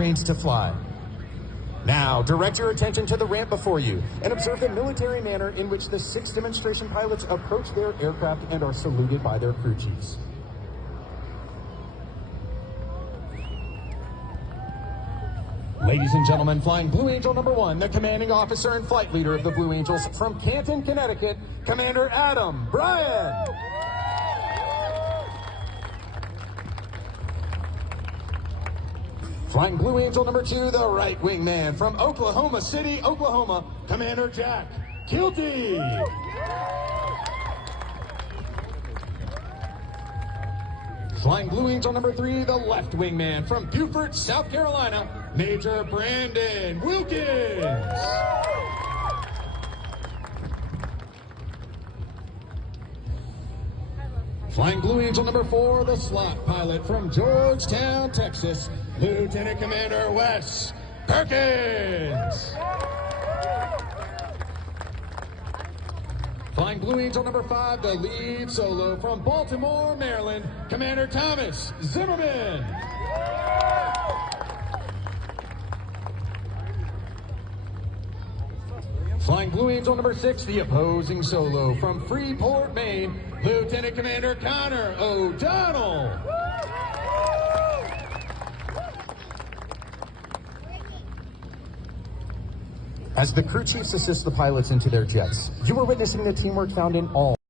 trained to fly. Now, direct your attention to the ramp before you and observe the military manner in which the 6 demonstration pilots approach their aircraft and are saluted by their crew chiefs. Ladies and gentlemen, flying Blue Angel number 1, the commanding officer and flight leader of the Blue Angels from Canton, Connecticut, Commander Adam Bryan. Flying Blue Angel number 2, the right wing man from Oklahoma City, Oklahoma, Commander Jack Kilty. Flying Blue Angel number 3, the left wing man from Beaufort, South Carolina, Major Brandon Wilkins. Flying Blue Angel number 4, the slot pilot from Georgetown, Texas, Lieutenant Commander Wes Perkins. Flying Blue Angel number 5, the lead solo from Baltimore, Maryland, Commander Thomas Zimmerman. Flying Blue Angel number 6, the opposing solo from Freeport, Maine, Lieutenant Commander Connor O'Donnell. As the crew chiefs assist the pilots into their jets, you are witnessing the teamwork found in all